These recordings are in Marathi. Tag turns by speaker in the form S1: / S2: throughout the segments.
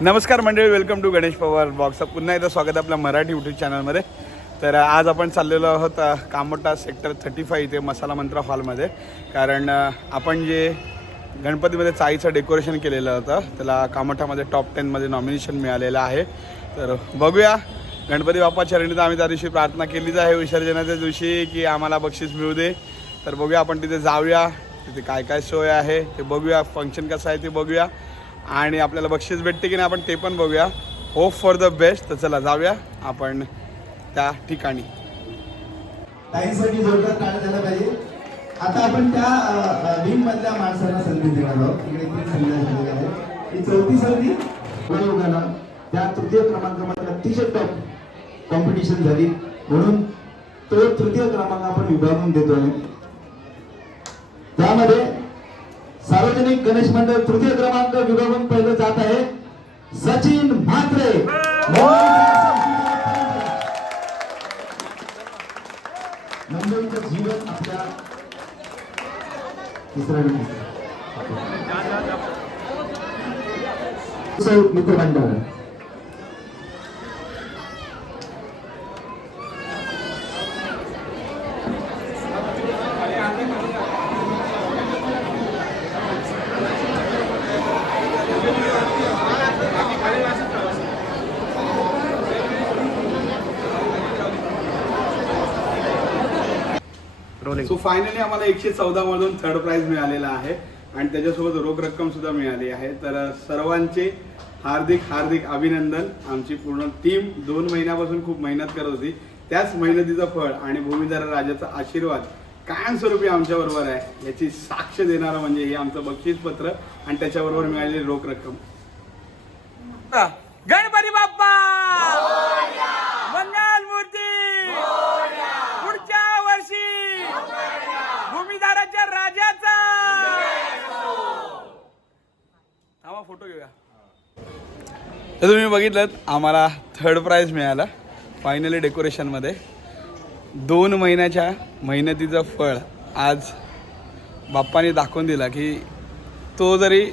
S1: नमस्कार मंडळी वेलकम टू गणेश पवार बॉक्सचं पुन्हा एकदा स्वागत आपल्या मराठी यूट्यूब चॅनलमध्ये तर आज आपण चाललेलो आहोत कामोटा सेक्टर थर्टी फाय इथे मसाला मंत्रा हॉलमध्ये कारण आपण जे गणपतीमध्ये चाईचं डेकोरेशन केलेलं होतं त्याला कामोठामध्ये टॉप टेनमध्ये नॉमिनेशन मिळालेलं आहे. तर बघूया. गणपती बाप्पा चरणी तर आम्ही त्या दिवशी प्रार्थना केलीच आहे विसर्जनाच्या दिवशी की आम्हाला बक्षीस मिळू दे. तर बघूया आपण तिथे जाऊया. तिथे काय काय सोय आहे ते बघूया. फंक्शन कसं आहे ते बघूया. आणि आपल्याला बक्षीस भेटते की नाही आपण ते पण बघूया. होप फॉर द बेस्ट तर चला जाऊया आपण त्या ठिकाणी.
S2: आता आपण त्या विंग मधल्या माणसांना संधी देणार आहोत. इकडे तीन संधी झालेली आहे ही चौथी संधी प्रयोगाला त्या तृतीय क्रमांकामध्ये अतिशय टॉप कॉम्पिटिशन झाली. म्हणून तो तृतीय क्रमांक आपण विभागून देतोय. त्यामध्ये सार्वजनिक गणेश मंडळ तृतीय क्रमांक विभागून पहिलं जात आहे सचिन म्हात्रे. मुंबईचं जीवन आपल्या तिसऱ्या मित्रमंडळ.
S1: सो फायनली आम्हाला एकशे चौदा मधून थर्ड प्राइज मिळालेला आहे. आणि त्याच्यासोबत रोख रक्कम सुद्धा मिळाली आहे. तर सर्वांचे हार्दिक हार्दिक अभिनंदन. आमची पूर्ण टीम दोन महिन्यापासून खूप मेहनत करत होती. त्याच मेहनतीचं फळ आणि भूमिधर राजाचा आशीर्वाद कायमस्वरूपी आमच्या बरोबर आहे. याची साक्ष देणारं म्हणजे हे आमचं बक्षीस पत्र आणि त्याच्याबरोबर मिळालेली रोख रक्कम. तर तुम्ही बघितलं आम्हाला थर्ड प्राईज मिळाला. फायनली डेकोरेशनमध्ये दोन महिन्याच्या मेहनतीचं फळ आज बाप्पाने दाखवून दिला की तो जरी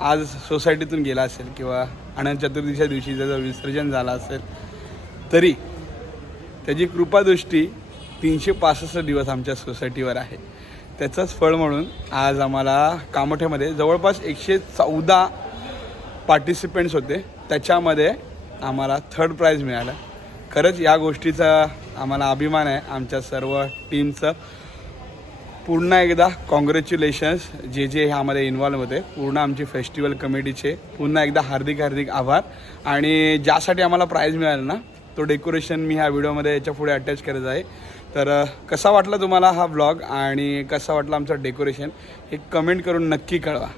S1: आज सोसायटीतून गेला असेल किंवा अनंत चतुर्दशीच्या दिवशी त्याचं विसर्जन झालं असेल तरी त्याची कृपादृष्टी तीनशे पासष्ट दिवस आमच्या सोसायटीवर आहे. त्याचंच फळ म्हणून आज आम्हाला कामठेमध्ये जवळपास एकशे चौदा पार्टिसिपेंट्स होते. त्याच्यामध्ये आम्हाला थर्ड प्राईज मिळालं. खरंच या गोष्टीचा आम्हाला अभिमान आहे. आमच्या सर्व टीमचं पुन्हा एकदा कॉंग्रॅच्युलेशन्स जे जे ह्यामध्ये इन्व्हॉल्व होते. पूर्ण आमची फेस्टिवल कमिटीचे पुन्हा एकदा हार्दिक हार्दिक आभार. आणि ज्यासाठी आम्हाला प्राईज मिळालं ना तो डेकोरेशन मी ह्या व्हिडिओमध्ये याच्यापुढे अटॅच करत आहे. तर कसा वाटला तुम्हाला हा ब्लॉग आणि कसा वाटला आमचं डेकोरेशन हे कमेंट करून नक्की कळवा.